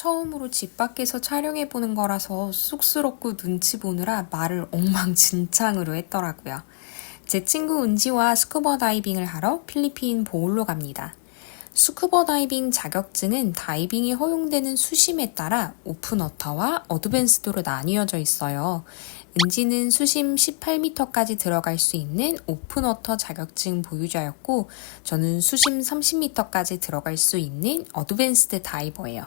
처음으로 집 밖에서 촬영해보는 거라서 쑥스럽고 눈치 보느라 말을 엉망진창으로 했더라고요. 제 친구 은지와 스쿠버 다이빙을 하러 필리핀 보홀로 갑니다. 스쿠버 다이빙 자격증은 다이빙이 허용되는 수심에 따라 오픈워터와 어드밴스드로 나뉘어져 있어요. 은지는 수심 18m까지 들어갈 수 있는 오픈워터 자격증 보유자였고, 저는 수심 30m까지 들어갈 수 있는 어드밴스드 다이버예요.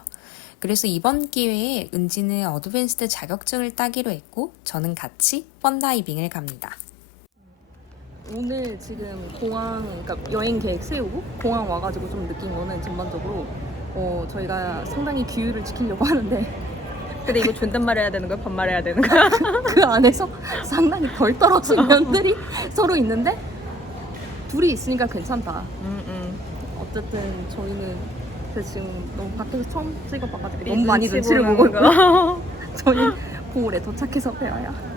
그래서 이번 기회에 은지는 어드밴스드 자격증을 따기로 했고, 저는 같이 펀다이빙을 갑니다. 오늘 지금 공항, 그러니까 여행 계획 세우고 공항 와가지고 좀 느낀 거는 전반적으로 저희가 상당히 규율을 지키려고 하는데 근데 이거 존댓말 해야 되는 거야? 반말 해야 되는 거야? 그 안에서 상당히 덜 떨어진 면들이 서로 있는데 둘이 있으니까 괜찮다. 어쨌든 저희는 지금 너무 밖에서 처음 찍어봐가지고 너무 많이 눈치를 보고 있고요. 저희 보홀에 도착해서 뵈어요.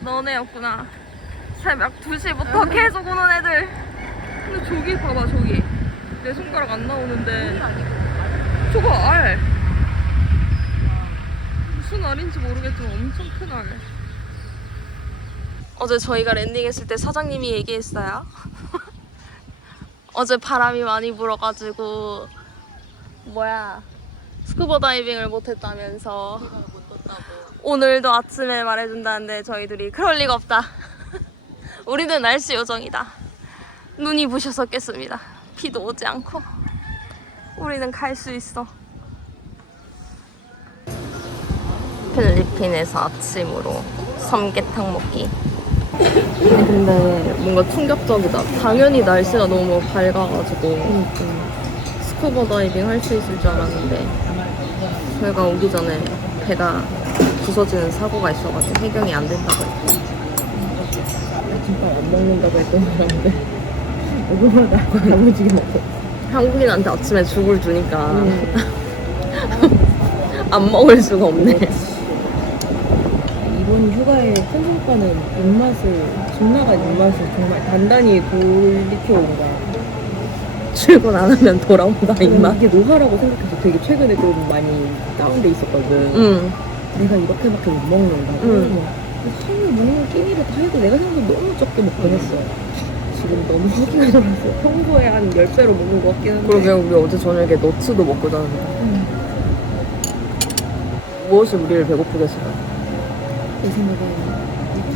너네였구나. 새벽 2시부터 계속 오는 애들. 근데 저기 봐봐, 저기 내 손가락 안 나오는데 저거 알. 무슨 알인지 모르겠지만 엄청 큰 알. 어제 저희가 랜딩했을 때 사장님이 얘기했어요. 어제 바람이 많이 불어가지고 스쿠버 다이빙을 못했다면서 오늘도 아침에 말해준다는데 저희들이 그럴 리가 없다. 우리는 날씨 요정이다. 눈이 부셔서 깼습니다. 비도 오지 않고 우리는 갈 수 있어. 필리핀에서 아침으로 삼계탕 먹기. 근데 뭔가 충격적이다. 당연히 날씨가 너무 밝아가지고 스쿠버 다이빙 할 수 있을 줄 알았는데 저희가 오기 전에 배가 부서지는 사고가 있어가지고 해경이 안 된다고 했고 김밥 안 먹는다고 했던 사람인데 얼마나 야무지게 먹고 한국인한테 아침에 죽을 주니까 안 먹을 수가 없네. 이번 휴가에 큰 성과는 집 나간 입맛을 정말 단단히 돌이켜온 거야. 출근 안 하면 돌아온다 입맛. 이게 노화라고 생각해서 되게 최근에 좀 많이 다운돼 있었거든. 내가 이렇게밖에 못 먹는다고. 하루에 먹는 끼니를 다 해도 내가 생각보다 너무 적게 먹긴 했어. 지금 너무 후기가 들어서 평소에 한 10배로 먹는 것 같긴 한데. 그러게 우리 어제 저녁에 너츠도 먹고 자는데 무엇이 우리를 배고프게 했을까? 내 생각엔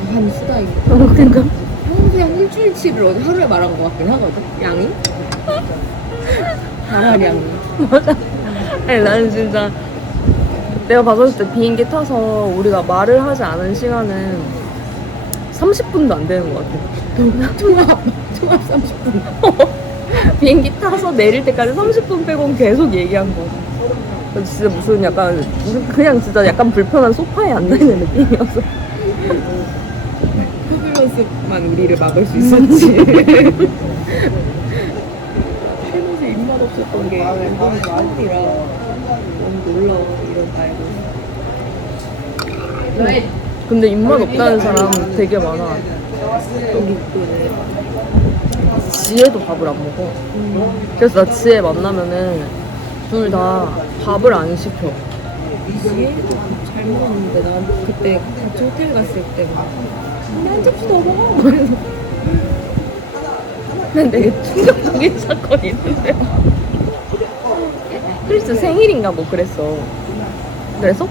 과한 수다인 거. 그러니까 평소에 한 일주일치를 어제 하루에 말한 것 같긴 하거든. 양이? 나활양이. 맞아. 아니 나는 진짜 내가 봤을 때 비행기 타서 우리가 말을 하지 않은 시간은 30분도 안 되는 것 같아. 통합 30분. 비행기 타서 내릴 때까지 30분 빼고는 계속 얘기한 거. 진짜 무슨 약간 그냥 진짜 약간 불편한 소파에 앉아있는 느낌이었어. 흡연습만 우리를 막을 수 있었지. 살면서 입맛 없었던 게 이번에 처음이라 너무 놀라워. 이런 말고. 근데 입맛 없다는 사람 되게 많아. 여기 있거든. 지혜도 밥을 안 먹어. 그래서 나 지혜 만나면은 둘 다 밥을 안 시켜. 이게 잘 먹었는데 난 그때 같이 호텔 갔을 때 막 한 접시 더 먹어. 그래서 난 되게 충격적인 사건이 있는데 크리스 생일인가 뭐 그랬어. 그래서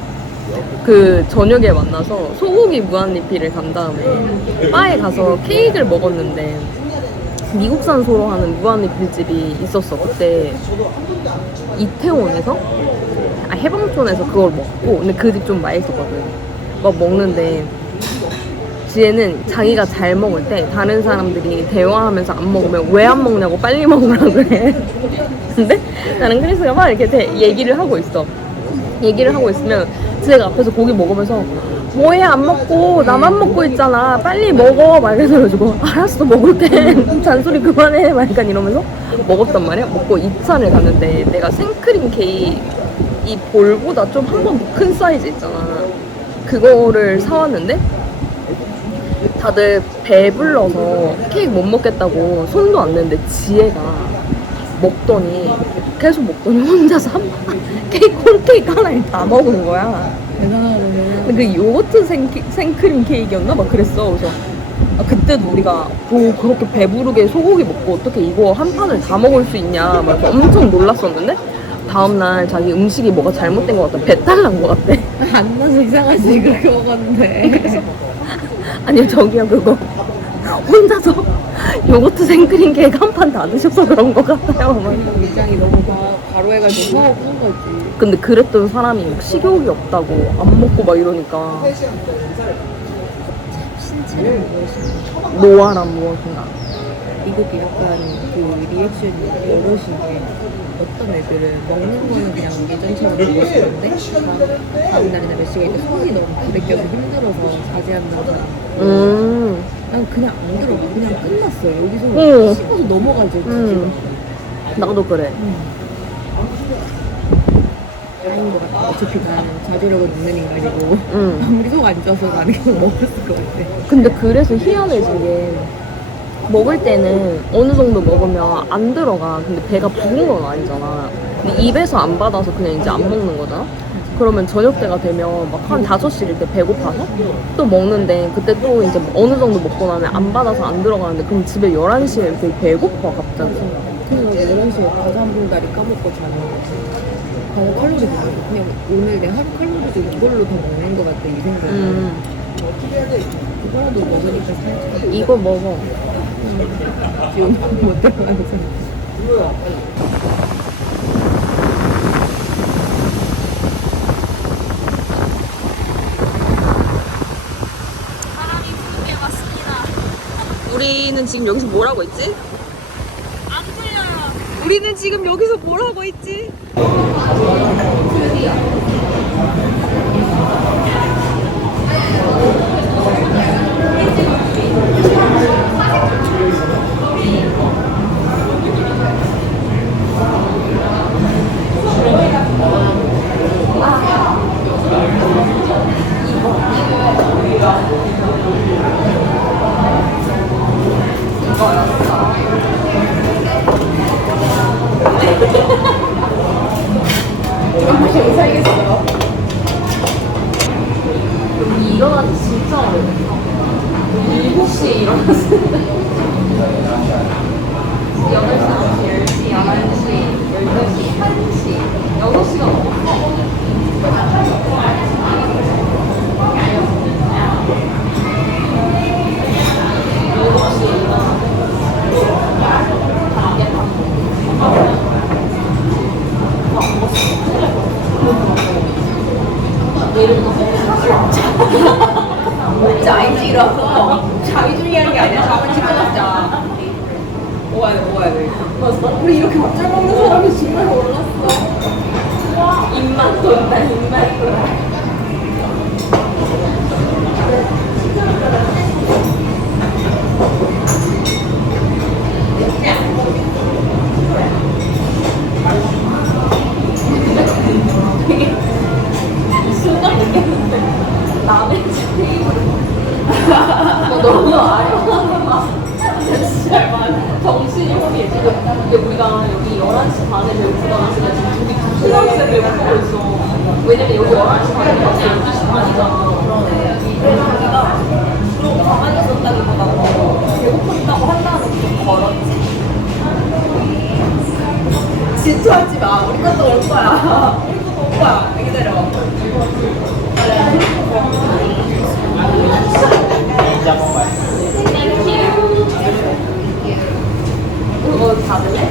그 저녁에 만나서 소고기 무한리필을 간 다음에 바에 가서 케이크를 먹었는데 미국산 소로 하는 무한리필집이 있었어. 그때 이태원에서 해방촌에서 그걸 먹고 근데 그 집 좀 맛있었거든. 막 먹는데 지혜는 자기가 잘 먹을 때 다른 사람들이 대화하면서 안 먹으면 왜 안 먹냐고 빨리 먹으라 그래. 근데 나는 크리스가 막 이렇게 얘기를 하고 있어. 얘기를 하고 있으면 지혜가 앞에서 고기 먹으면서 뭐해 안 먹고 나만 먹고 있잖아 빨리 먹어 막 이래서 그래가지고 알았어 먹을게 잔소리 그만해 막 약간 이러면서 먹었단 말이야. 먹고 2차를 갔는데 내가 생크림 케이크 이 볼보다 좀 한 번 더 큰 사이즈 있잖아. 그거를 사왔는데 다들 배불러서 케이크 못 먹겠다고 손도 안 냈는데 지혜가 먹더니 계속 먹더니 혼자서 콘케이크 하나를 다 먹은 거야. 대단하네. 근데 그 요거트 생크림 케이크였나? 막 그랬어. 그래서 그때도 우리가 그렇게 배부르게 소고기 먹고 어떻게 이거 한 판을 다 먹을 수 있냐 막 엄청 놀랐었는데 다음날 자기 음식이 뭐가 잘못된 것 같다. 배탈 난 것 같대. 안 나서 이상하지 그렇게 먹었는데. 아니 저기요 그거 혼자서 요거트 생크림 케이크 한 판 다 드셔서 그런 것 같아요. 막. 위장이 너무 바로 해가지고 화가 푼 거지. 근데 그랬던 사람이 식욕이 없다고 안 먹고 막 이러니까 신체를 무엇인가. 노아란 무엇인가. 이것도 약간 그 리액션이 여럿인데 어떤 애들은 먹는 거는 그냥 예전처럼 먹었는데 다음 날이나 몇 시간 있다 손이 너무 부대껴서 힘들어서 자제한다거나 난 그냥 안 들어가. 그냥 끝났어. 여기서 응. 씹어서 넘어가지. 나도 그래. 다행인 것 같아. 어차피 나는 자제력은 없는 인간이고 응. 아무리 속 안 쪄서 나는 그냥 먹었을 것 같아. 근데 그래서 희한해진 게 먹을 때는 어느 정도 먹으면 안 들어가. 근데 배가 부른 건 아니잖아. 근데 입에서 안 받아서 그냥 이제 안 먹는 거잖아. 그러면 저녁 때가 되면 막 한 5시일 때 배고파서 또 먹는데 그때 또 이제 어느 정도 먹고 나면 안 받아서 안 들어가는데 그럼 집에 11시에 되게 배고파 갑자기. 그래서 11시에 과자 한 봉다리 까먹고 자는 거지. 과자 칼로리 많아. 그냥 오늘 내 하루 칼로리도 이걸로 더 먹는 것 같아 이 생각에. 이거라도 먹으니까 살짝 이거 먹어. 지금 못 들어가는 거. 우리는 지금 여기서 뭘 하고 있지? 안 들려요. 우리는 지금 여기서 뭘 하고 있지? 일어나기 진짜 어렵다. 7시에 일어났는데 8시, 9시, 10시, 11시, 12시, 1시 6시간 넘었어. 진짜 아이지 일어서 자기 중요한 게 아니라 잠을 집어넣자. 먹어야 돼. 맞아. 우리 이렇게 밥잘 먹는 사람이 정말 몰랐어. 입만 돈다, 입만 돈다. 남의 너무 아련하다. 진짜 정신이 혼이 지금. 근데 우리가 여기 11시 반에 배고프다가 지금 우리 2시간째 배고프고 있어. 왜냐면 여기 11시 반에 12시 반이잖아. 그래서 우리가 그러고 가만히 있었다기보다 배고프다고 한 다음에 좀 걸었지. 질투하지 마. 우리 것도 올 거야. 우리 것도 올 거야. 기다려. 그거 잡을래?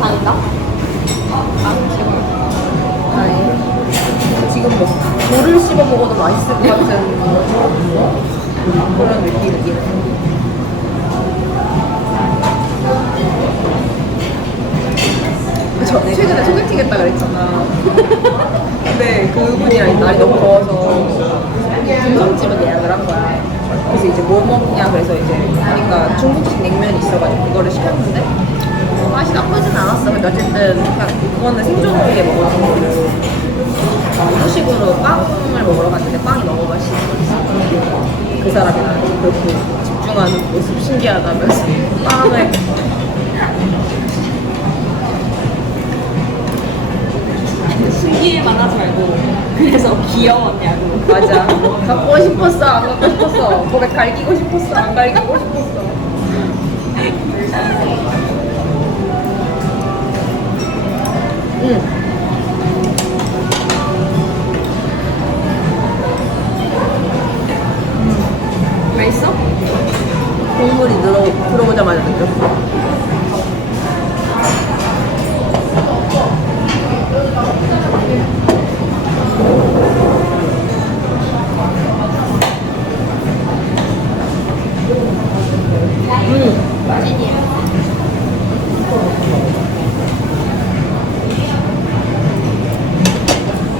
잔다? 아니. 지금 뭐 돌을 씹어 먹어도 맛있을 것 같은. 그런 느낌이긴 해. 저 최근에 소개팅 했다 그랬잖아. 근데 그분이랑 날이 너무 더워서 중성집을 예약을 한 거야. 그래서 이제 뭐 먹냐 그래서 이제 보니까 중국식 냉면이 있어가지고 그거를 시켰는데 맛이 나쁘진 않았어. 근데 어쨌든 그냥 그거는 생존하게 먹었던 거를 후식으로 빵을 먹으러 갔는데 빵이 너무 맛있는 거였어. 그 사람이 나한테 그렇게 집중하는 모습 신기하다면서 빵을 신기해만 하지 말고 그래서 귀여웠냐고. 맞아. 갖고 싶었어, 안 갖고 싶었어. 고백 갈기고 싶었어, 안 갈기고 싶었어. 응. 맛있어? 국물이 들어오자마자 느꼈어.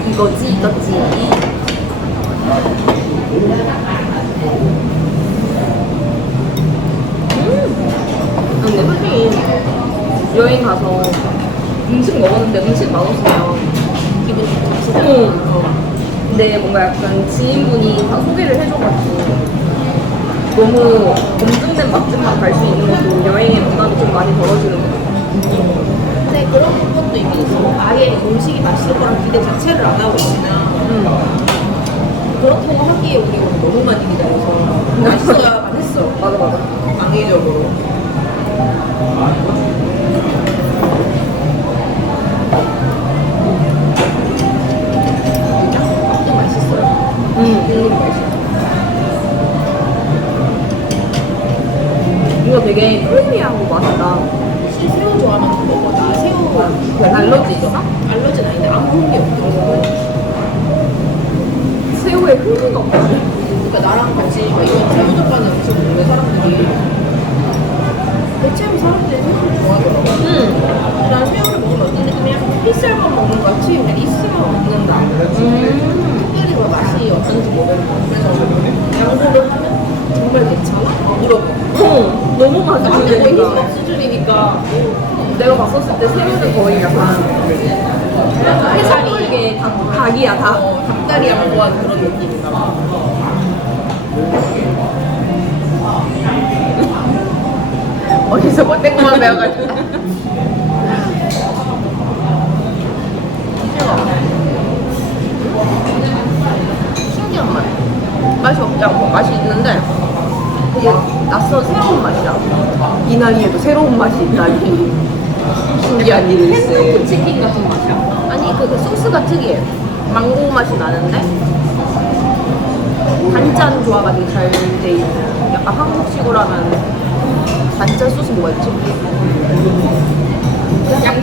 이거지. 근데 솔직히 여행 가서 음식 먹었는데 음식 맛없으면 기분이 좀 나쁘잖아. 근데 뭔가 약간 지인분이 다 소개를 해줘가지고 너무 검증된 맛집만 갈 수 있는 것도 여행의 부담이 좀 많이 덜어지는 것 같아. 근데 그런 것도 있긴 있어. 아예 음식이 맛있을 거란 기대 자체를 안 하고 있으면 그렇다고 하기에 우리가 너무 많이 기다려서 맛있어야만 했어. 맞아. 강의적으로. 진짜 맛있어요. 국물이 맛있어. 이거 되게 크리미하고 맛있다. 혹시 새우 좋아하면 먹어. 나 새우 알러지 있어? 알러지는 아닌데 안 먹는 게 없어. 새우에 흥미가 없어. 그러니까 나랑 같이 막 이런 새우젓 가는 음식 먹는 사람들이 대체로 사람들이 새우를 좋아하더라고. 난 새우를 먹으면 어떤 느낌이야? 흰쌀밥 먹는 것 같이 그냥 있으면 먹는다. 특별히 뭐 맛이 어떤지 모르겠고 그래서 양보를 하면 정말 괜찮아? 물어봐. 너무 맛있는데 거의 내가. 흰밥 수준이니까 내가 봤었을 때 새우는 거의 약간 해산물계 닭이야 닭. 닭다리 양보하는 그런 느낌인가 봐. 어디서 못된 것만 배워가지고. 신기한 맛. 맛이 없지 않고 맛이 있는데 되게 낯선 새로운 맛이야. 이 나이에도 새로운 맛이 있다니. 신기한 일일세. 햄버거 치킨 같은 맛이야? 아니 그 소스가 특이해. 망고 맛이 나는데 단짠 조화가 되게 잘 돼 있는. 약간 한국식으로 하면 단짠 소스 뭐가 있지?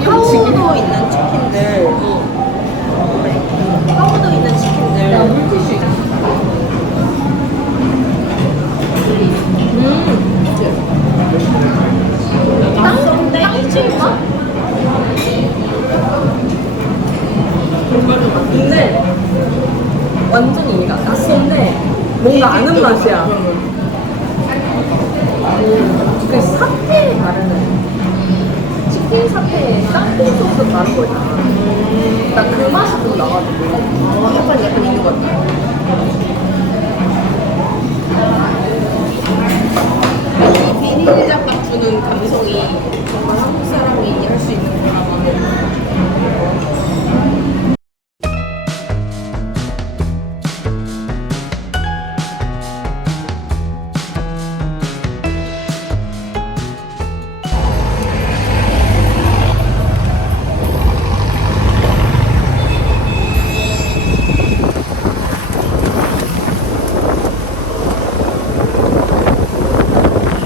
파우더 있는 치킨들. 파우더 있는 치킨들. 물티슈 있잖아. 땅콩인데 땅콩 맛? 근데 완전히 얘가 낯선데 뭔가 아는 맛이야. 그 사태에 바르는 치킨 사태에 땅콩 소스 바른 거 있잖아. 나 그 맛이 좀 나가지고. 약간 있는 것 같아. 이 비닐 장갑 주는 감성이 정말 한국 사람이 할 수 있는 거라고.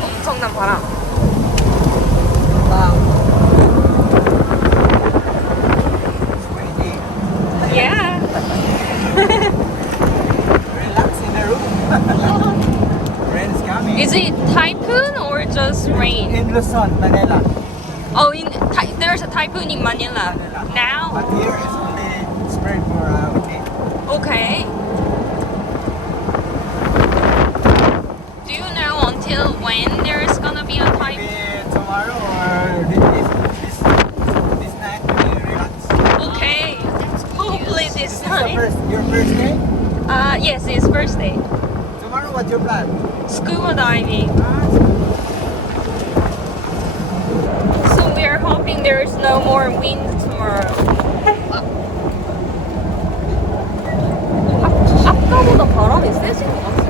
엄청난 바람. 와. typhoon or just rain? In Luzon, Manila. Oh, there's a typhoon in Manila But now. here it's only spread for windy. Okay. Do you know until when there's gonna be a typhoon? Maybe tomorrow or this night we relax. Okay. Hopefully this This is time. your first day? Yes, it's first day. Tomorrow what's your plan? Scuba diving. So we are hoping there's no more wind tomorrow. 아까보다 바람이 세진 것 같아.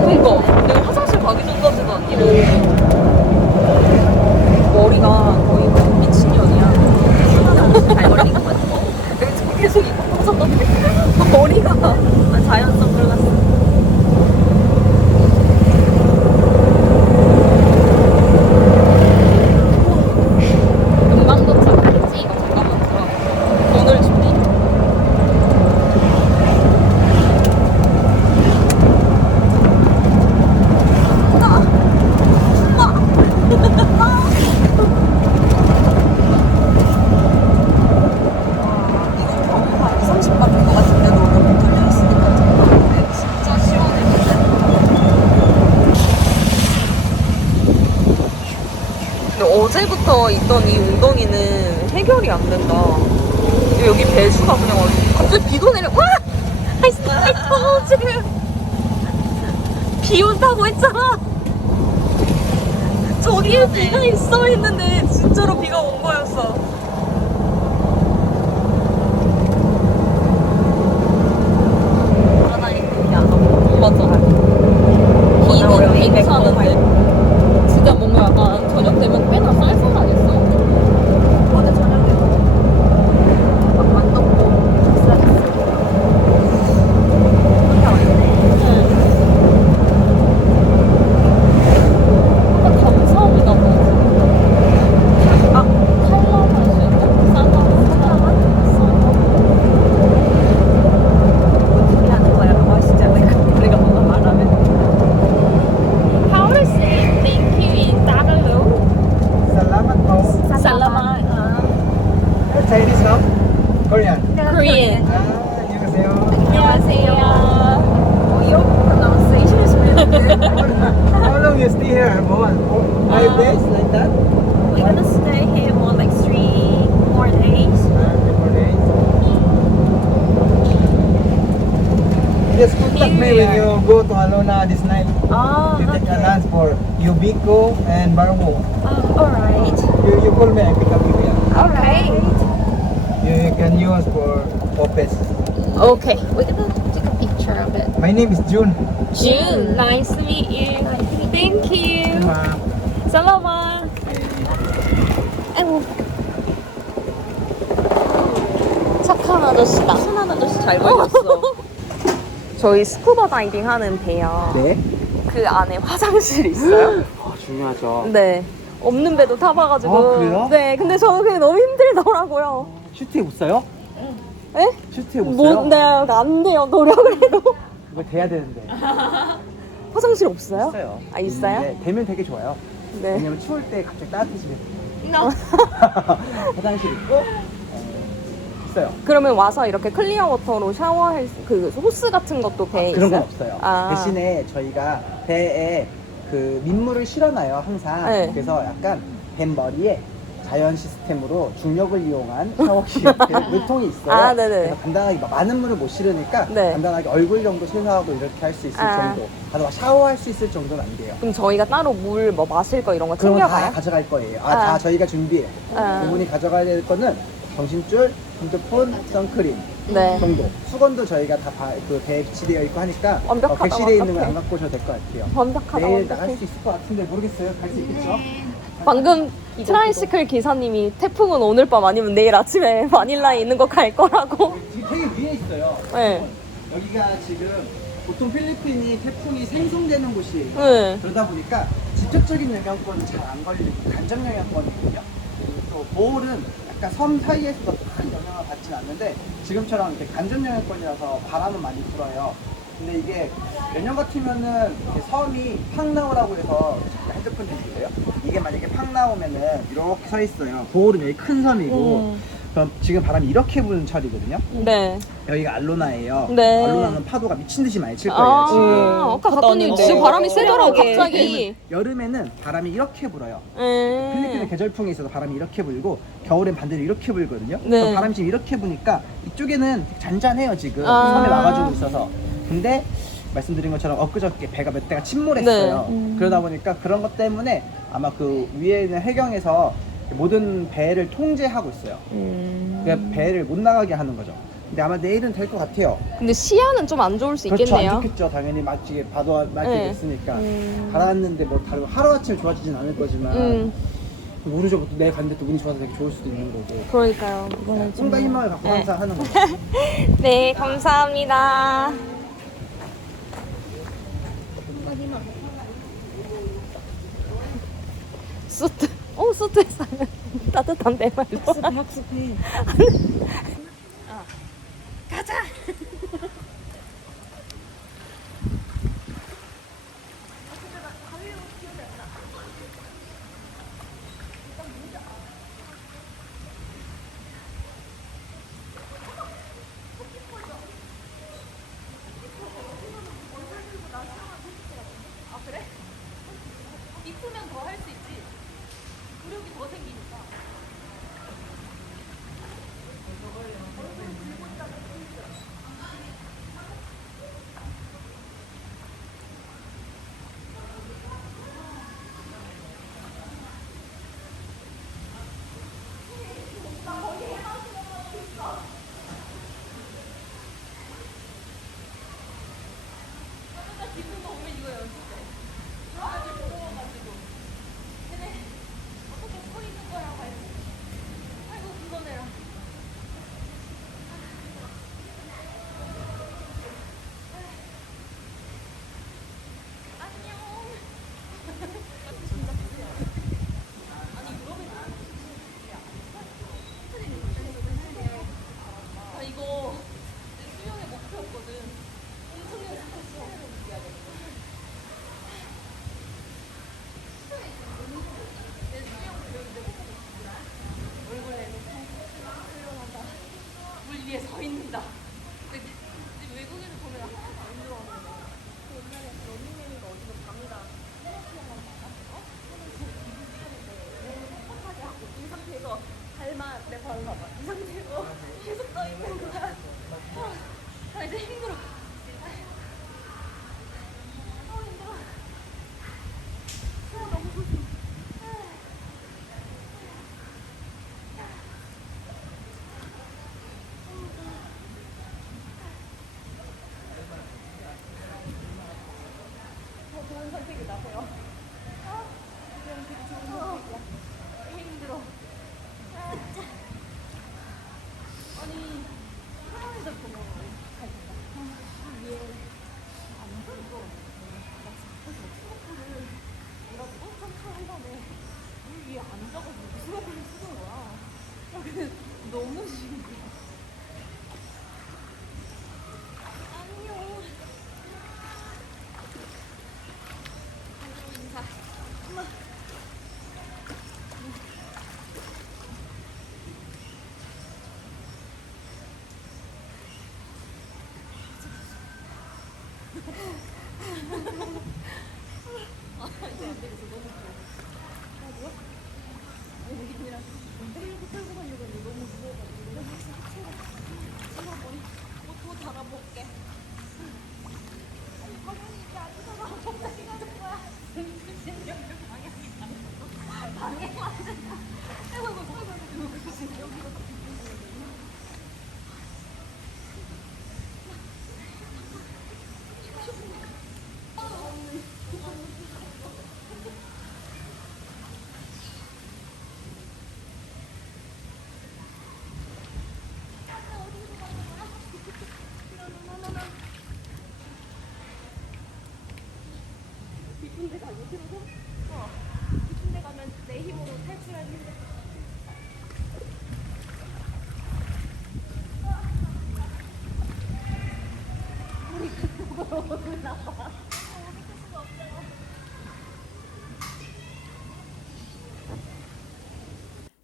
그니까 내가 화장실 가기 전까지도 아니고 머리가 거의 뭐 미친년이야. 잘 걸린 것 같아. 계속 이거 퍼졌는데 머리가 자연성 들어갔어. 금방 도착하겠지? 이거 잠깐만 들어. 오늘 준비. 근데 어제부터 있던 이 웅덩이는 해결이 안 된다. 여기 배수가 그냥 갑자기 비도 내려. 와! I told you. 비 온다고 했잖아. 저기에 비가 있어 했는데 진짜로 비가 온 거였어. 맞아. 비는 괜찮은데 진짜 뭔가 약간 저녁 되면 꽤나 쌀쌀하겠어. 어제 저녁에 막만 떴고 쌀쌀했어. 감사합니다. 아, 칼라맛이었나? 살라맛? 어떻게 하는 거야? 그거 하시지 않을까? 내가 뭔가 말하면. How to say thank you in Tagalog? Salamat po. 살라맛. Chinese no? Korean. Korean. 안녕하세요. 안녕하세요. Your pronunciation is really good. How long you stay here? Mohan? 5 days like that? We're gonna stay here for like 3 more days. 4 days. Just contact me when you go to Alona this night. Ah, You take a lunch for Yubico and Barwo. alright. You call me, I pick up you here. Alright. You can use for Popes. Okay. We're gonna take a picture of it. My name is June. June, nice to meet you. Thank you. Salamat. 아이고. 착한 아저씨다. 순한 아저씨 잘 걸렸어. 저희 스쿠버 다이빙 하는 배야. 네. 그 안에 화장실 있어요? 중요하죠. 네. 없는 배도 타봐가지고. 아, 그래요? 네. 근데 저는 그게 너무 힘들더라고요. 슈트에 못 써요? 에? 슈트에 못 써요? 뭐, 네, 안 돼요. 노력을 해도. 그거 돼야 되는데. 화장실 없어요? 있어요. 아, 있어요? 네, 되면 되게 좋아요. 네. 왜냐면 추울 때 갑자기 따뜻해지면 No. 화장실 있고 있어요. 그러면 와서 이렇게 클리어 워터로 샤워할 그 호스 같은 것도 배에 그런 건 있어요? 없어요. 아. 대신에 저희가 배에 그 민물을 실어놔요 항상. 네. 그래서 약간 뱃머리에 자연 시스템으로 중력을 이용한 샤워기 이렇게 물통이 있어요. 아, 네네. 그래서 간단하게 막 많은 물을 못 실으니까 네. 간단하게 얼굴 정도 세수하고 이렇게 할 수 있을 아. 정도. 가서 막 샤워할 수 있을 정도는 안 돼요. 그럼 저희가 따로 물 뭐 마실 거 이런 거 그런 거 다 챙겨가요? 가져갈 거예요. 아. 다 저희가 준비해요. 아. 그분이 가져가야 될 거는 정신줄, 핸드폰, 선크림 네. 정도. 수건도 저희가 다 그 배에 비치되어 있고 하니까 완벽하다, 객실에 있는 건 완벽해. 안 갖고 오셔도 될 것 같아요. 완벽하다. 내일 완벽해. 나갈 수 있을 것 같은데 모르겠어요. 갈 수 있겠죠? 방금 트라이시클 기사님이 태풍은 오늘 밤 아니면 내일 아침에 마닐라에 있는 거 갈 거라고. 지금 되게 위에 있어요. 네. 여기가 지금 보통 필리핀이 태풍이 생성되는 곳이에요. 네. 그러다 보니까 직접적인 영향권은 잘 안 걸리고 간접 영향권이거든요. 또 보홀은 약간 섬 사이에서도 큰 영향을 받지는 않는데 지금처럼 이렇게 간접 영향권이라서 바람은 많이 불어요. 근데 이게 내년 같으면은 이렇게 섬이 팡나오라고 해서 핸드폰 좀 주세요. 이게 만약에 팡나오면은 이렇게 서 있어요. 보홀은 여기 큰 섬이고 그럼 지금 바람이 이렇게 부는 철이거든요. 네. 여기가 알로나예요. 네. 알로나는 파도가 미친 듯이 많이 칠 거예요. 지금. 아까 갔더니 왔는데. 지금 바람이 세더라고 시원하게. 갑자기. 여름에는 바람이 이렇게 불어요. 필리핀은 계절풍이 있어서 바람이 이렇게 불고 겨울엔 반대로 이렇게 불거든요. 네. 그럼 바람이 지금 이렇게 부니까 이쪽에는 잔잔해요 지금 아. 섬에 와가지고 있어서. 근데 말씀드린 것처럼 엊그저께 배가 몇 대가 침몰했어요. 네. 그러다 보니까 그런 것 때문에 아마 그 위에 있는 해경에서 모든 배를 통제하고 있어요. 그러니까 배를 못 나가게 하는 거죠. 근데 아마 내일은 될 것 같아요. 근데 시야는 좀 안 좋을 수 그렇죠, 있겠네요. 안 좋겠죠. 당연히 마치 바다가 맑게 네. 됐으니까. 가라앉는데 뭐 다른 하루아침에 좋아지진 않을 거지만 모르죠. 또 내일 갔는데 또 운이 좋아서 되게 좋을 수도 있는 거고. 그러니까요. 꿈과 희망을 갖고 네. 항상 하는 거죠. 네, 감사합니다. 수트. 수트에 사면 따뜻한 내 말로. 학습해.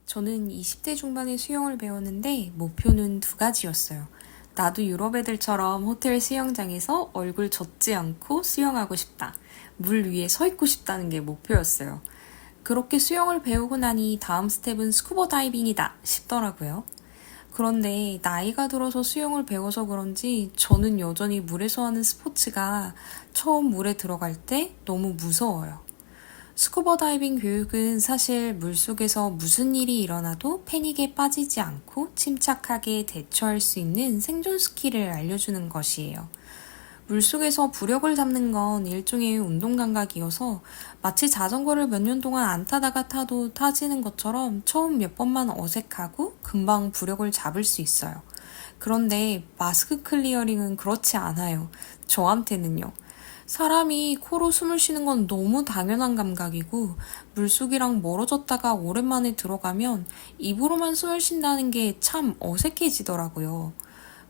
저는 20대 중반에 수영을 배웠는데 목표는 두 가지였어요. 나도 유럽 애들처럼 호텔 수영장에서 얼굴 젖지 않고 수영하고 싶다. 물 위에 서 있고 싶다는 게 목표였어요. 그렇게 수영을 배우고 나니 다음 스텝은 스쿠버 다이빙이다 싶더라고요. 그런데 나이가 들어서 수영을 배워서 그런지 저는 여전히 물에서 하는 스포츠가 처음 물에 들어갈 때 너무 무서워요. 스쿠버 다이빙 교육은 사실 물속에서 무슨 일이 일어나도 패닉에 빠지지 않고 침착하게 대처할 수 있는 생존 스킬을 알려주는 것이에요. 물속에서 부력을 잡는 건 일종의 운동 감각이어서 마치 자전거를 몇 년 동안 안 타다가 타도 타지는 것처럼 처음 몇 번만 어색하고 금방 부력을 잡을 수 있어요. 그런데 마스크 클리어링은 그렇지 않아요. 저한테는요. 사람이 코로 숨을 쉬는 건 너무 당연한 감각이고 물속이랑 멀어졌다가 오랜만에 들어가면 입으로만 숨을 쉰다는 게 참 어색해지더라고요.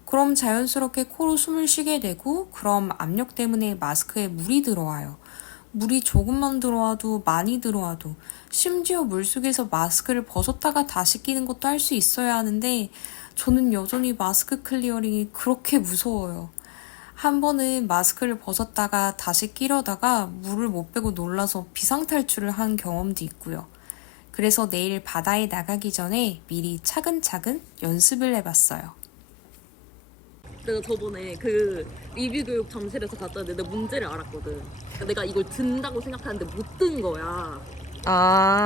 그럼 자연스럽게 코로 숨을 쉬게 되고 그럼 압력 때문에 마스크에 물이 들어와요. 물이 조금만 들어와도 많이 들어와도 심지어 물속에서 마스크를 벗었다가 다시 끼는 것도 할 수 있어야 하는데 저는 여전히 마스크 클리어링이 그렇게 무서워요. 한 번은 마스크를 벗었다가 다시 끼려다가 물을 못 빼고 놀라서 비상탈출을 한 경험도 있고요. 그래서 내일 바다에 나가기 전에 미리 차근차근 연습을 해봤어요. 내가 저번에 그 리뷰 교육 잠실에서 갔다 왔는데 내가 문제를 알았거든. 내가 이걸 든다고 생각하는데 못 든 거야.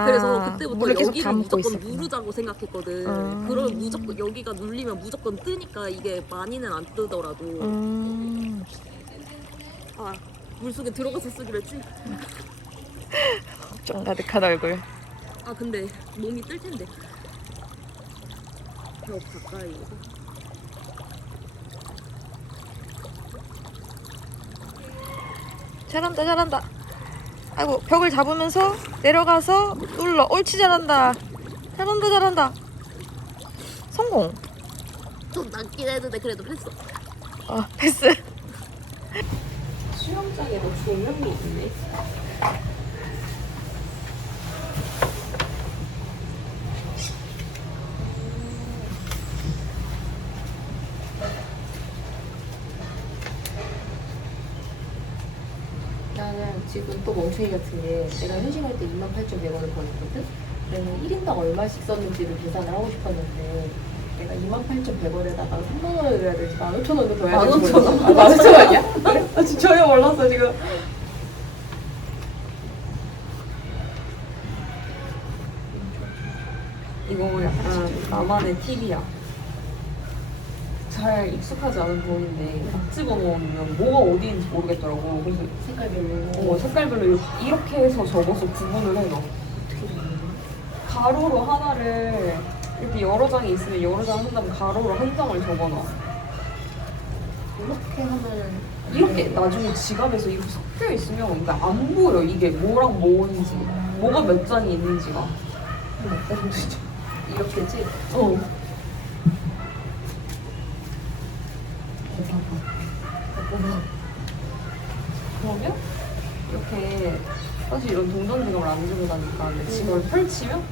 그래서 그때부터 여기를 무조건 누르자고 생각했거든. 그럼 무조건 여기가 눌리면 무조건 뜨니까 이게 많이는 안 뜨더라도. 아, 물속에 들어가서 쓰기로 했지? 좀 가득한 얼굴. 아, 근데 몸이 뜰 텐데. 벽 가까이에서. 잘한다 잘한다. 아이고 벽을 잡으면서 내려가서 눌러. 옳지 잘한다. 잘한다 잘한다. 성공. 좀 낮긴 했는데 그래도 했어. 패스. 수영장에도 조명이 있네. 나는 지금 또 멍청이 같은 게 내가 회식할 때 28,100원을 벌었거든? 그러면 1인당 얼마씩 썼는지를 계산을 하고 싶었는데 내가 28,100원에다가 3만원을 줘야 될지 15,000원을 더 해야 될지 몰랐어. 15,000원이야? 그래? 나 진짜 전혀 몰랐어 지금. 이거 약간 나만의 팁이야. 잘 익숙하지 않은 돈인데 딱 집어넣으면 뭐가 어디인지 모르겠더라고. 그래서 색깔별로. 색깔별로 이렇게 해서 접어서 구분을 해놔. 가로로 하나를 이렇게 여러 장이 있으면 여러 장 한다면 가로로 한 장을 적어놔. 이렇게 하면은 이렇게 나중에 지갑에서 이렇게 섞여 있으면 이게 안 보여. 이게 뭐랑 뭐인지, 뭐가 몇 장이 있는지가. 이렇게지? 그러면 이렇게 사실 이런 동전 지갑을 안 들고 다니까 근데 지갑을 펼치면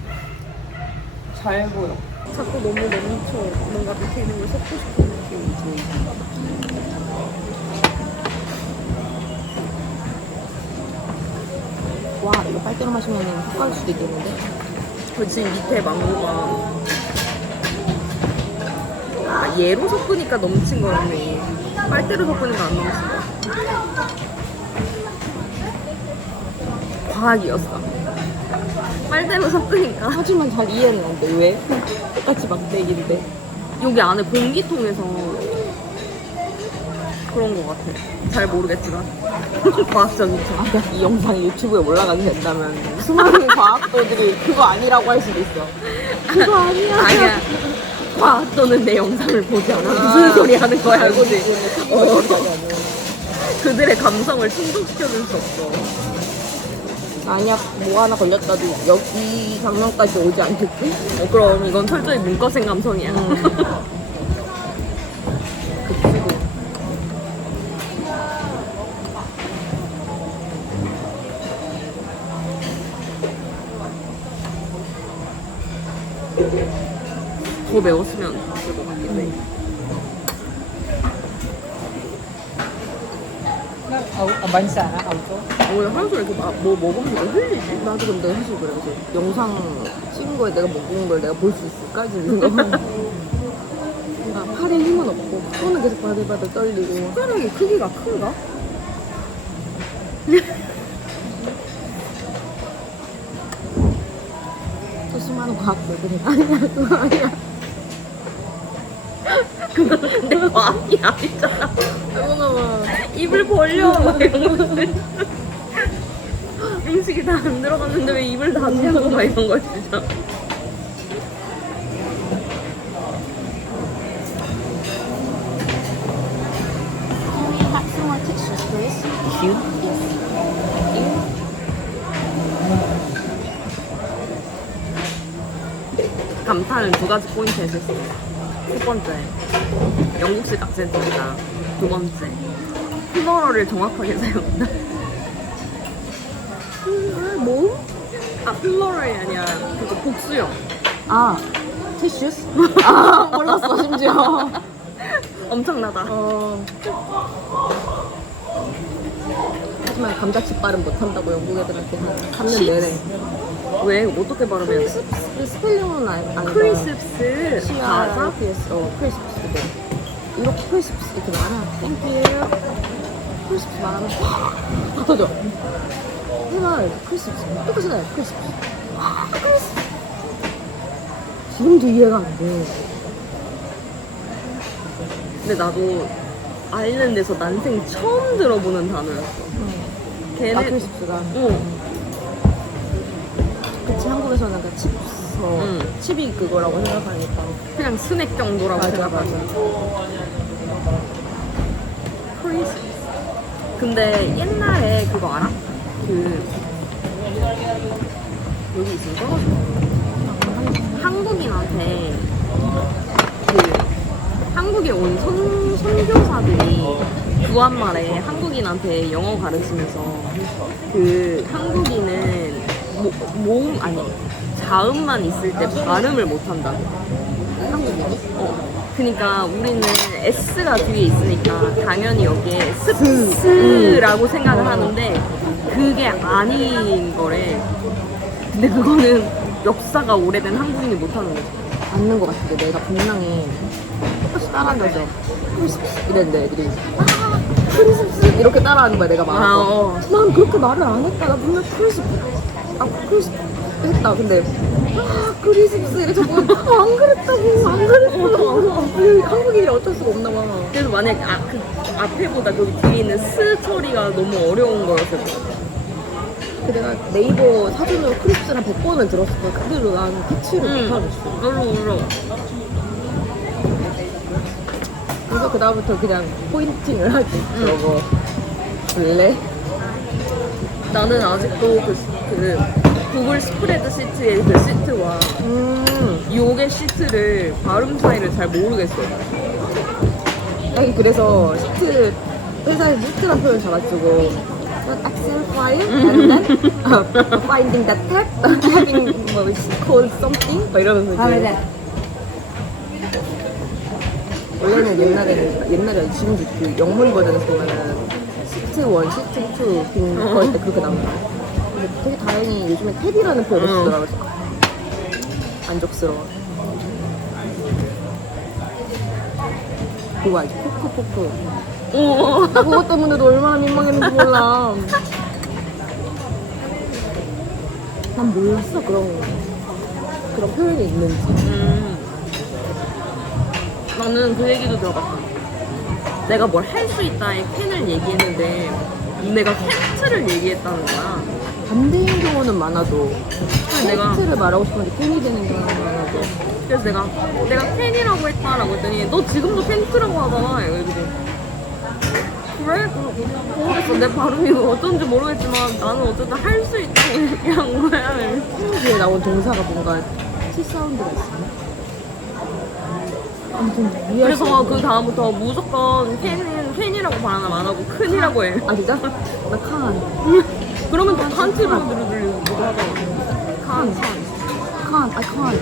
잘 보여. 자꾸 너무 넘쳐. 뭔가 밑에 있는 걸 섞고 싶은 느낌이 들어. 와 이거 빨대로 마시면 효과일 수도 있겠는데? 지금 밑에 망고가 얘로 섞으니까 넘친 거였네. 빨대로 섞으니까 안 넘친 거야. 과학이었어. 빨대로 섞으니까. 하지만 잘 이해는 안 돼. 왜? 똑같이 막대기인데. 여기 안에 공기통에서 그런 거 같아. 잘 모르겠지만. 과학적이죠. 이 영상이 유튜브에 올라가게 된다면 수많은 과학도들이 그거 아니라고 할 수도 있어. 그거 아니야. 아니야. 과학도는 내 영상을 보지 않아. 무슨 소리 하는 거야, 그지? 그들의 감성을 충족시켜줄 수 없어. 만약 뭐 하나 걸렸다도 여기 장면까지 오지 않겠지? 그럼 이건 철저히 문과생 감성이야. 더 매웠으면 좋을 것 같긴 해. 많지 않아? 아우죠? 오늘 하루 종일 이렇게 뭐 먹으면서 흘리지? 나도 근데 사실 그래. 그래서 영상 찍은 거에 내가 먹은 걸 내가 볼 수 있을까? 지금 뭔가 팔에 힘은 없고 손은 계속 바들바들 떨리고. 숟가락이 크기가 큰가? 또 수많은 과학들이 아니야 그거 아니야. 내 마음이 아니잖아. 뭔가 막 입을 벌려 막 이런 것들. 음식이 다 안 들어갔는데 왜 입을 다시 하고 막 이런 거 진짜. 감탄은 두 가지 포인트에서 했습니다. 첫 번째, 영국식 악센트입니다. 두 번째, 플러럴을 정확하게 사용한다. 뭐? 아, 플러럴이 아니라 그거 복수형. 아 티슈스? 아 몰랐어 심지어. 엄청나다. 하지만 감자칩 발음 못한다고 영국 애들한테 한 3년 내내. 왜? 어떻게 발음해야 돼? 그 스펠링은 안 크리스프스. 가사? 크리스프스. 이렇게 크리스프스 이렇게 말하. 땡큐. 크리스프스 말하면 다 터져. 해봐. 크리스프스. 똑같이 나요. 크리스프스. 크리스프스. 지금도 이해가 안 돼. 근데 나도 아일랜드에서 난생 처음 들어보는 단어였어. 걔네. 크리스프스가. 응. 그치, 한국에서는 그 칩이 그거라고 생각하니까. 그냥 스낵 정도라고 맞아, 생각하지. 크리스. 근데 옛날에 그거 알아? 그 여기 있으면 떨어져. 한국인한테 그 한국에 온 선교사들이 구한말에 한국인한테 영어 가르치면서 그 한국인은 모음 아니 자음만 있을 때 발음을 못한다고. 한국인이? 그러니까 우리는 S가 뒤에 있으니까 당연히 여기에 습스라고 생각을 하는데 그게 아닌 거래. 근데 그거는 역사가 오래된 한국인이 못하는 거지. 맞는 것 같은데 내가 분명히 똑같이 따라하면서 크리스프스 이랬는데 애들이 크리스프스 이렇게 따라하는 거야 내가 말하고. 난 그렇게 말을 안 했다. 나 분명 크리스프스 했다. 근데 크리스프스 이렇게 자꾸 안 그랬다고 안 그랬어. 한국인이 어쩔 수가 없나 봐. 그래서 만약에 그 앞에보다 거기 뒤에 있는 스 처리가 너무 어려운 거였을 거야. 그 내가 네이버 사전으로 크리스프스 한 100번을 들었을 거야. 그대로 난 캐치를 못하겠어. 울어. 그래서 그다음부터 그냥 포인팅을 하지. 저거 볼래? 나는 아직도 그 구글 스프레드 시트의 그 시트와 요게 시트를 발음 차이를 잘 모르겠어. 아니 그래서 시트 회사에서 시트란 표현 잡아주고 Excel file and then finding that tab having 뭐 called something 뭐 이러면서 이제 원래는 옛날에 지금도 그 영문 버전에서 보면은 시트 1, 시트 2 그럴 때 그렇게 나온다. 근데 되게 다행히 요즘에 탭이라는 표현을 쓰더라고요. 만족스러워. 그거 알지? 포크. 나 그것 때문에도 얼마나 민망했는지 몰라. 난 몰랐어 그런 표현이 있는지. 나는 그 얘기도 들어봤어. 내가 뭘 할 수 있다에 캔을 얘기했는데 내가 캔트를 얘기했다는 거야. 반대인 경우는 많아도 내가- 캔트를 말하고 싶은데 캔이 되는 경우는 많아도. 그래서 내가 캔이라고 했다라고 했더니 너 지금도 캔트라고 하잖아. 이러고 그래? 모르겠어. 내 발음이 어쩐지 모르겠지만 나는 어쨌든 할 수 있다고 얘기한 거야. 뒤에 나온 동사가 뭔가 T 사운드가 있어. 아무튼 그래서 그 다음부터 무조건 캔이라고 발음 안 하고 큰이라고 해. 아 진짜? 나 칸. 그러면 또 칸트로 들리고 하잖아. I can't.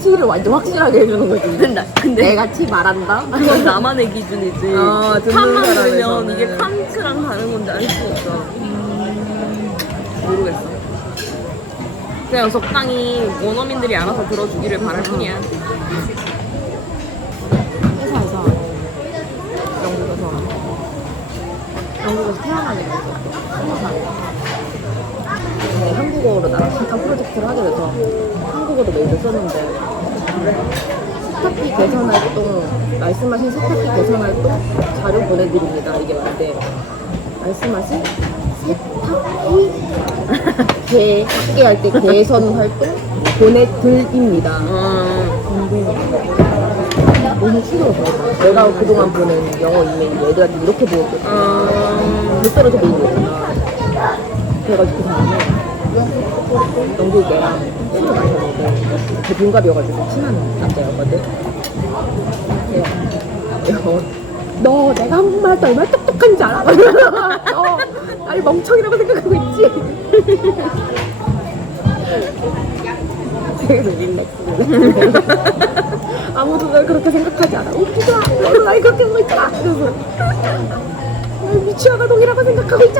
티를 완전 확실하게 해주는 거지. 근데 내가 티 말한다? 그건 나만의 기준이지. 아, 듣는 칸만 들으면 사람에서는. 이게 칸트랑 다른 건지 알 수 없어. 모르겠어. 그냥 적당히 원어민들이 알아서 들어주기를 바랄 뿐이야. 회사에서 영국에서 태어나게 됐어. 한국어로 나랑 잠깐 프로젝트를 하게 돼서 한국어도 메일을 썼는데 세탁기 개선 활동, 말씀하신 세탁기 개선 활동 자료 보내드립니다. 이게 맞는데 말씀하신 세탁기 학기 할 때 개선 활동 보내드립니다. 너무 충격을 내가 그동안 보낸 영어 이메일 애들한테 이렇게 보냈거든. 절대로도 메일이었구나. 그래가지고 그 다음에 영국 애랑 술을 마셨는데 제 동갑이어가지고 친한 남자였거든. 너 내가 한국말 할 때 얼마나 똑똑한지 알아? 너 나를 멍청이라고 생각하고 있지? 그래서 릴렉스. 아무도 날 그렇게 생각하지 않아. 웃기다. 너도 날 그렇게 하고 있잖아. 그래서 날 미취아가동이라고 생각하고 있잖아.